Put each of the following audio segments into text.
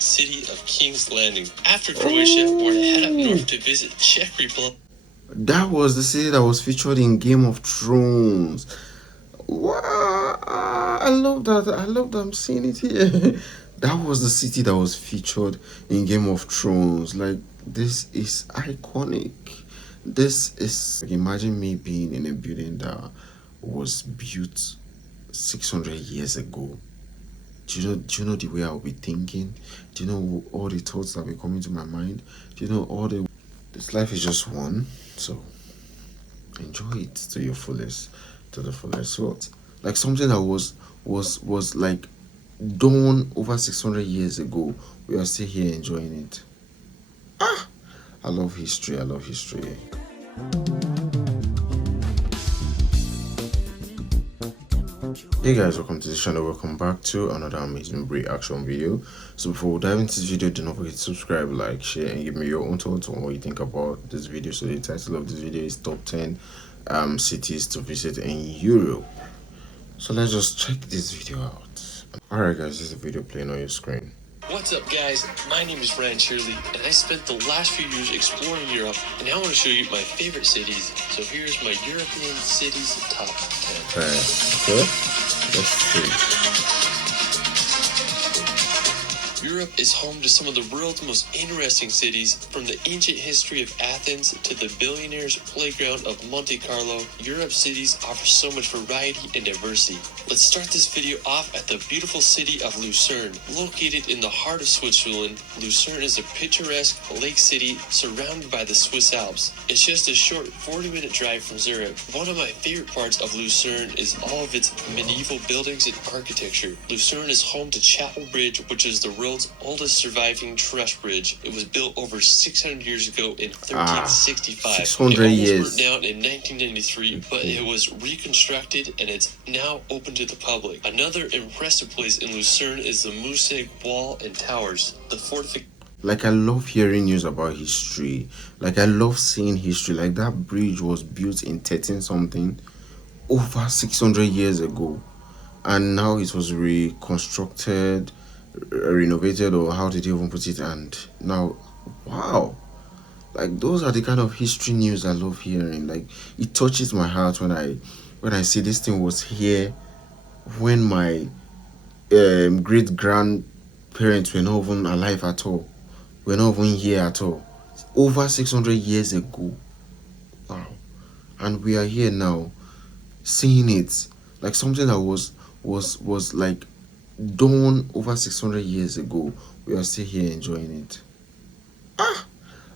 city of King's Landing. After Croatia, we're gonna head up north to visit Czech Republic. That was the city that was featured in Game of Thrones. Wow, I love that. I love that I'm seeing it here. That was the city that was featured in Game of Thrones. Like, this is iconic. This is, like, imagine me being in a building that was built 600 years ago. Do you know the way I'll be thinking? Do you know all the thoughts that will be coming to my mind? Do you know all the this life is just one, so enjoy it to your fullest, to the fullest. So, like, something that was like done over 600 years ago, we are still here enjoying it. Ah, I love history. I love history. Hey guys, welcome to the channel. Welcome back to another amazing reaction video. So before we dive into this video, do not forget to subscribe, like, share, and give me your own thoughts on what you think about this video. So the title of this video is top 10 cities to visit in Europe. So let's just check this video out. Alright guys, this is a video playing on your screen. What's up, guys? My name is Ryan Shirley, and I spent the last few years exploring Europe, and now I want to show you my favorite cities. So here's my European cities top 10. Okay, let's see. Europe is home to some of the world's most interesting cities, from the ancient history of Athens to the billionaire's playground of Monte Carlo. Europe's cities offer so much variety and diversity. Let's start this video off at the beautiful city of Lucerne. Located in the heart of Switzerland, Lucerne is a picturesque lake city surrounded by the Swiss Alps. It's just a short 40-minute drive from Zurich. One of my favorite parts of Lucerne is all of its medieval buildings and architecture. Lucerne is home to Chapel Bridge, which is the world's oldest surviving truss bridge. It was built over 600 years ago in 1365. 600 it years. almost burnt down in 1993, but it was reconstructed and it's now open to the public. Another impressive place in Lucerne is the Museg Wall and Towers. The fortification. Like, I love hearing news about history. Like, I love seeing history. Like, that bridge was built in 13 something over 600 years ago, and now it was reconstructed, renovated, or how did you even put it? And now, wow, like, those are the kind of history news I love hearing. Like, it touches my heart when I see this thing was here when my great grandparents were not even alive at all. We're not even here at all. Over 600 years ago. Wow. And we are here now, seeing it. Like, something that was like done over 600 years ago. We are still here enjoying it. Ah,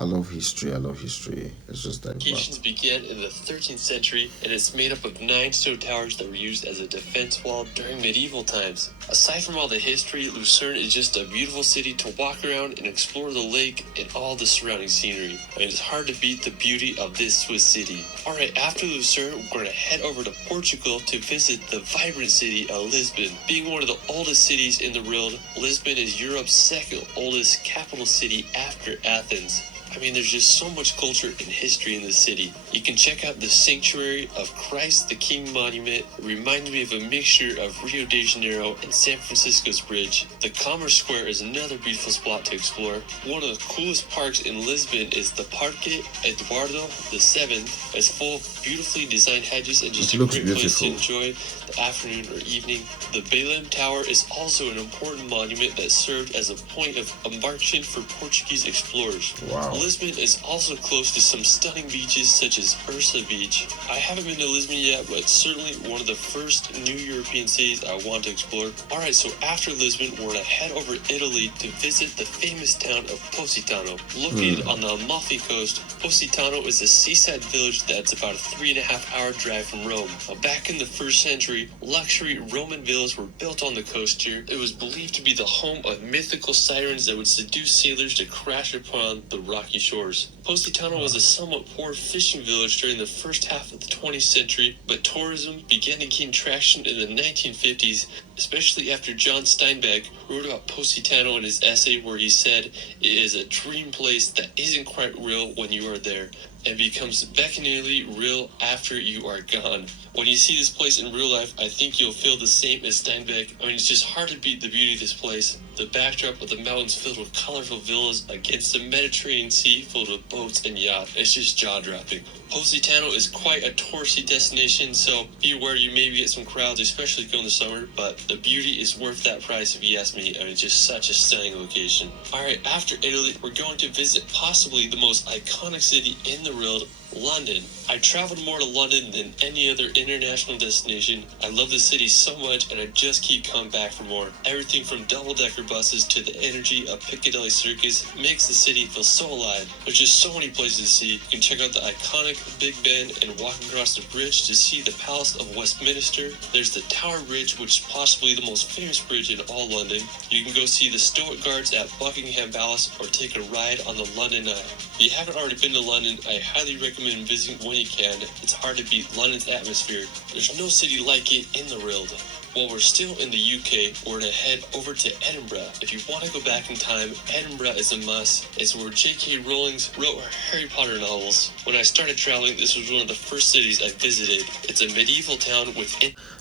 I love history. I love history. Let's just dive back. Fortifications began in the 13th century, and it's made up of 9 stone towers that were used as a defense wall during medieval times. Aside from all the history, Lucerne is just a beautiful city to walk around and explore the lake and all the surrounding scenery. And it's hard to beat the beauty of this Swiss city. Alright, after Lucerne, we're going to head over to Portugal to visit the vibrant city of Lisbon. Being one of the oldest cities in the world, Lisbon is Europe's second oldest capital city after Athens. I mean, there's just so much culture and history in this city. You can check out the Sanctuary of Christ the King monument. It reminds me of a mixture of Rio de Janeiro and San Francisco's bridge. The Commerce Square is another beautiful spot to explore. One of the coolest parks in Lisbon is the Parque Eduardo VII. It's full of beautifully designed hedges and just a great place to enjoy the afternoon or evening. The Belém Tower is also an important monument that served as a point of embarkation for Portuguese explorers. Wow. Lisbon is also close to some stunning beaches such as Ursa Beach. I haven't been to Lisbon yet, but it's certainly one of the first new European cities I want to explore. Alright, so after Lisbon, we're going to head over Italy to visit the famous town of Positano. Located on the Amalfi Coast, Positano is a seaside village that's about a 3.5-hour drive from Rome. Back in the 1st century, luxury Roman villas were built on the coast here. It was believed to be the home of mythical sirens that would seduce sailors to crash upon the rocky shores. Positano was a somewhat poor fishing village during the first half of the 20th century, but tourism began to gain traction in the 1950s, especially after John Steinbeck wrote about Positano in his essay where he said it is a dream place that isn't quite real when you are there and becomes beckoningly real after you are gone. When you see this place in real life, I think you'll feel the same as Steinbeck. I mean, it's just hard to beat the beauty of this place. The backdrop of the mountains filled with colorful villas against the Mediterranean Sea filled with boats and yachts. It's just jaw-dropping. Positano is quite a touristy destination, so be aware you maybe get some crowds, especially during the summer, but the beauty is worth that price if you ask me. I mean, it's just such a stunning location. Alright, after Italy, we're going to visit possibly the most iconic city in the world, London. I traveled more to London than any other international destination. I love the city so much and I just keep coming back for more. Everything from double-decker buses to the energy of Piccadilly Circus makes the city feel so alive. There's just so many places to see. You can check out the iconic Big Ben and walk across the bridge to see the Palace of Westminster. There's the Tower Bridge, which is possibly the most famous bridge in all London. You can go see the Stoic Guards at Buckingham Palace or take a ride on the London Eye. If you haven't already been to London, I highly recommend visiting when you can. It's hard to beat London's atmosphere. There's no city like it in the world. While we're still in the UK, we're gonna head over to Edinburgh. If you want to go back in time, Edinburgh is a must. It's where J.K. Rowling wrote her Harry Potter novels. When I started traveling, this was one of the first cities I visited. It's a medieval town with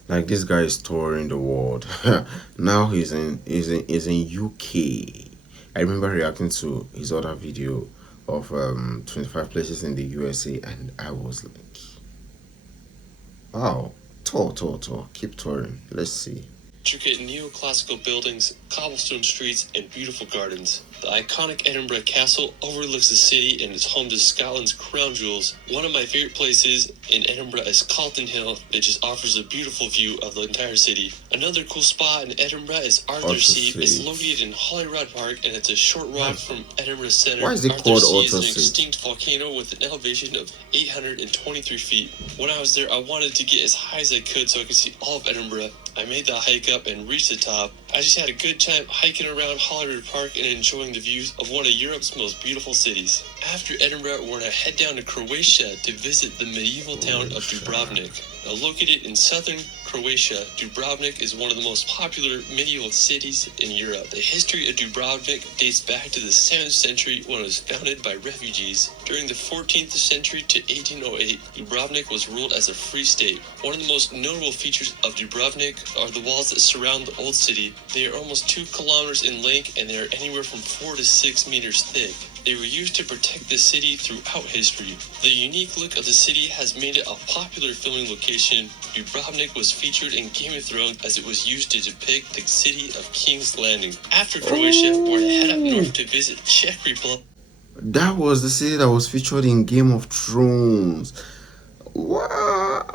Like this guy is touring the world. Now he's in UK. I remember reacting to his other video of 25 places in the USA, and I was like, wow, tour. Keep touring. Let's see. intricate neoclassical buildings, cobblestone streets, and beautiful gardens. The iconic Edinburgh Castle overlooks the city and is home to Scotland's crown jewels. One of my favorite places in Edinburgh is Calton Hill that just offers a beautiful view of the entire city. Another cool spot in Edinburgh is Arthur's Seat. It's located in Holyrood Park and it's a short walk from Edinburgh Centre. Why is it called Arthur's Arthur's Seat is an Seat? extinct volcano with an elevation of 823 feet. When I was there, I wanted to get as high as I could so I could see all of Edinburgh. I made the hike up and reached the top. I just had a good time hiking around Holyrood Park and enjoying the views of one of Europe's most beautiful cities. After Edinburgh, we're going to head down to Croatia to visit the medieval town of Dubrovnik. Now, located in southern Croatia, Dubrovnik is one of the most popular medieval cities in Europe. The history of Dubrovnik dates back to the 7th century when it was founded by refugees. During the 14th century to 1808, Dubrovnik was ruled as a free state. One of the most notable features of Dubrovnik are the walls that surround the old city. They are almost 2 kilometers in length and they are anywhere from 4 to 6 meters thick. They were used to protect the city throughout history. The unique look of the city has made it a popular filming location. Dubrovnik was featured in Game of Thrones as it was used to depict the city of King's Landing. After Croatia, we're to head up north to visit Czech Republic. That was the city that was featured in Game of Thrones. Wow,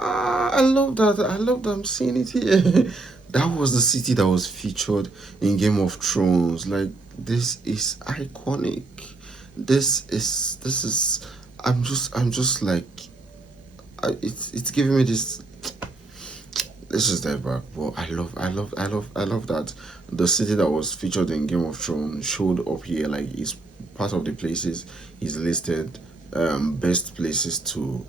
I love that. I'm seeing it here. That was the city that was featured in Game of Thrones. Like, this is iconic. This is. I'm just like, it's giving me this. Let's just dive back. But I love that the city that was featured in Game of Thrones showed up here. Like, it's part of the places is listed best places to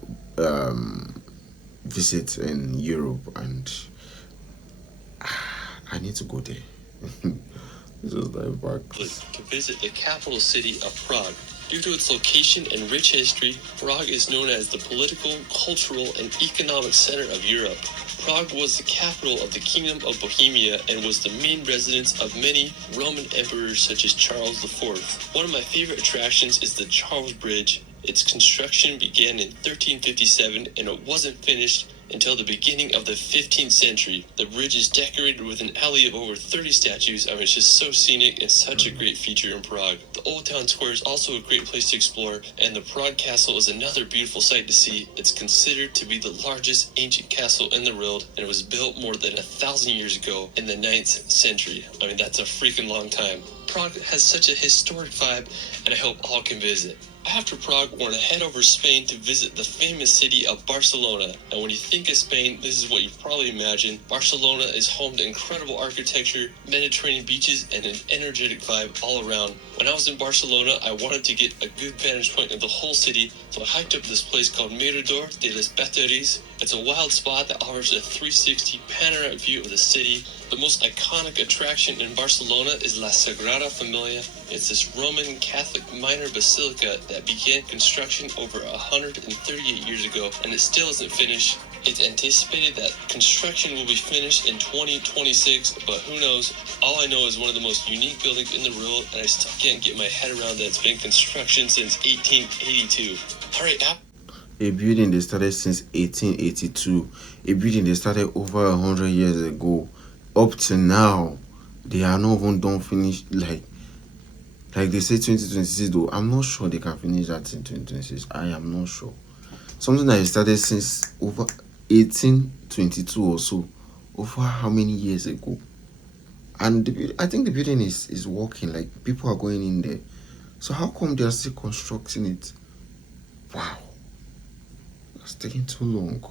visit in Europe, and I need to go there. Just dive back. To visit the capital city of Prague. Due to its location and rich history, Prague is known as the political, cultural, and economic center of Europe. Prague was the capital of the Kingdom of Bohemia and was the main residence of many Roman emperors such as Charles IV. One of my favorite attractions is the Charles Bridge. Its construction began in 1357 and it wasn't finished until the beginning of the 15th century. The bridge is decorated with an alley of over 30 statues. I mean, it's just so scenic and such a great feature in Prague. The Old Town Square is also a great place to explore, and the Prague Castle is another beautiful sight to see. It's considered to be the largest ancient castle in the world, and it was built more than 1,000 years ago in the 9th century. I mean, that's a freaking long time. Prague has such a historic vibe, and I hope all can visit. After Prague, we're going to head over Spain to visit the famous city of Barcelona. Now, when you think of Spain, this is what you probably imagine. Barcelona is home to incredible architecture, Mediterranean beaches, and an energetic vibe all around. When I was in Barcelona, I wanted to get a good vantage point of the whole city, so I hiked up this place called Mirador de les Batteries. It's a wild spot that offers a 360 panoramic view of the city. The most iconic attraction in Barcelona is La Sagrada Familia. It's this Roman Catholic minor basilica that began construction over 138 years ago, and it still isn't finished. It's anticipated that construction will be finished in 2026, but who knows? All I know is one of the most unique buildings in the world, and I still can't get my head around that it's been in construction since 1882. Alright, A building they started since 1882, a building they started over 100 years ago. Up to now, they are not even done finished. Like they say 2026 though. I'm not sure they can finish that in 2026. I am not sure. Something that started since over 1822 or so. Over how many years ago? And I think the building is working. Like people are going in there. So how come they are still constructing it? Wow, it's taking too long.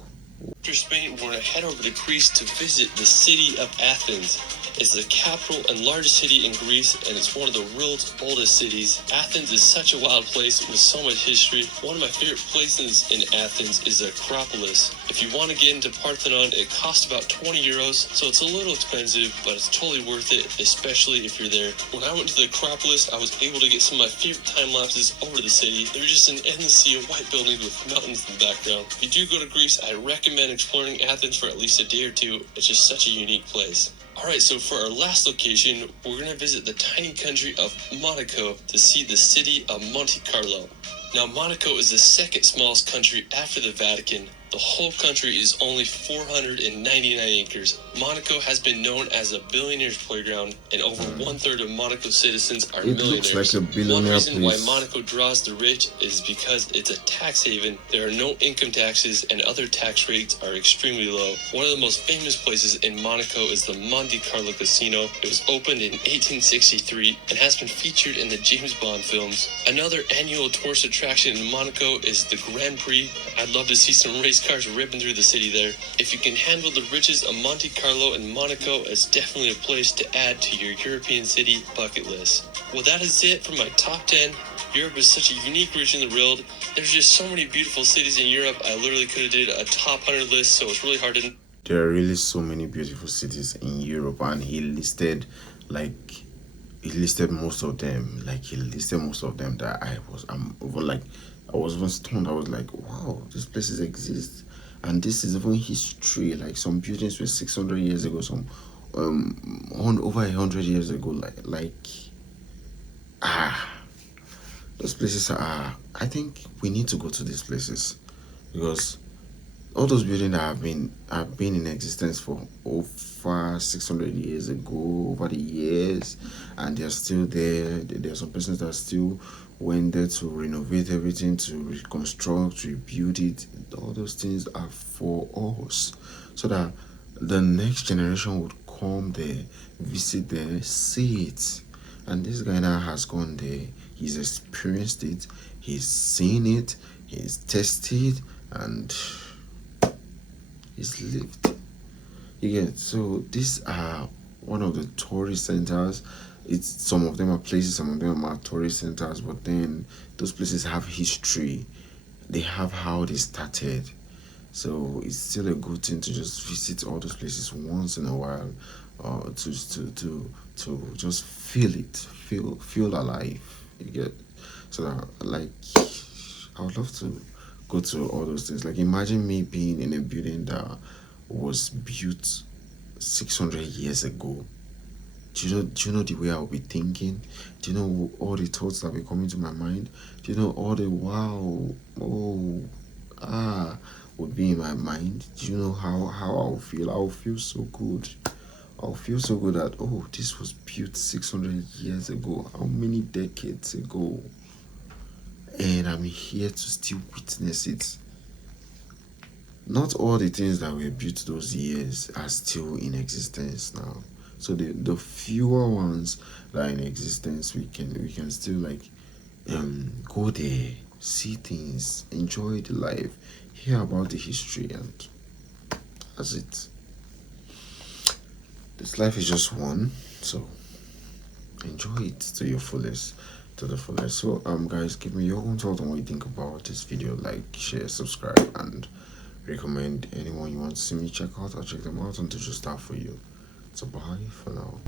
after Spain, we're going to head over to Greece to visit the city of Athens. It's the capital and largest city in Greece, and it's one of the world's oldest cities. Athens is such a wild place with so much history. One of my favorite places in Athens is the Acropolis. If you want to get into Parthenon, it costs about 20 euros, so it's a little expensive, but it's totally worth it, especially if you're there. When I went to the Acropolis, I was able to get some of my favorite time lapses over the city. There's just an endless sea of white buildings with mountains in the background. If you do go to Greece, I recommend exploring Athens for at least a day or two. It's just such a unique place. Alright, so for our last location, we're going to visit the tiny country of Monaco to see the city of Monte Carlo. Now, Monaco is the second smallest country after the Vatican. The whole country is only 499 acres. Monaco has been known as a billionaire's playground, and over one-third of Monaco citizens are It millionaires. looks like a billionaire One reason place. why Monaco draws the rich is because it's a tax haven. There are no income taxes, and other tax rates are extremely low. One of the most famous places in Monaco is the Monte Carlo Casino. It was opened in 1863 and has been featured in the James Bond films. Another annual tourist attraction in Monaco is the Grand Prix. I'd love to see some race cars ripping through the city there. If you can handle the riches of Monte Carlo and Monaco, it's definitely a place to add to your European city bucket list. Well, that is it for my top 10. Europe is such a unique region in the world. There's just so many beautiful cities in Europe. I literally could have did a top 100 list, so it's really hard to... There are really so many beautiful cities in Europe, and he listed most of them. Like he listed most of them that I was even stunned. I was like, wow, these places exist, and this is even history. Like some buildings were 600 years ago, some on over 100 years ago. Ah, those places are. I think we need to go to these places because all those buildings that have been in existence for over 600 years ago, over the years, and they're still there. There are some persons that still went there to renovate everything, to reconstruct, rebuild it. All those things are for us, so that the next generation would come there, visit there, see it. And this guy now has gone there. He's experienced it. He's seen it. He's tested and he's lived. You get, so these are one of the tourist centers. It's some of them are places, some of them are tourist centers, but then those places have history. They have how they started. So it's still a good thing to just visit all those places once in a while, to just feel it, feel alive. You get, so that, like, I would love to go to all those things. Like imagine me being in a building that was built 600 years ago. Do you know the way I'll be thinking? Do you know all the thoughts that will be coming to my mind? Do you know all the wow, oh, ah, would be in my mind? Do you know how I'll feel? I'll feel so good. I'll feel so good that, oh, this was built 600 years ago. How many decades ago? And I'm here to still witness it. Not all the things that were built those years are still in existence now. So the fewer ones that are in existence, we can still like Go there, see things, enjoy the life, hear about the history, and that's it. This life is just one, so enjoy it to your fullest, to the fullest. So guys, give me your own thoughts on what you think about this video. Like, share, subscribe, and recommend anyone you want to see me check out. I'll check them out and do just that for you. So bye for now.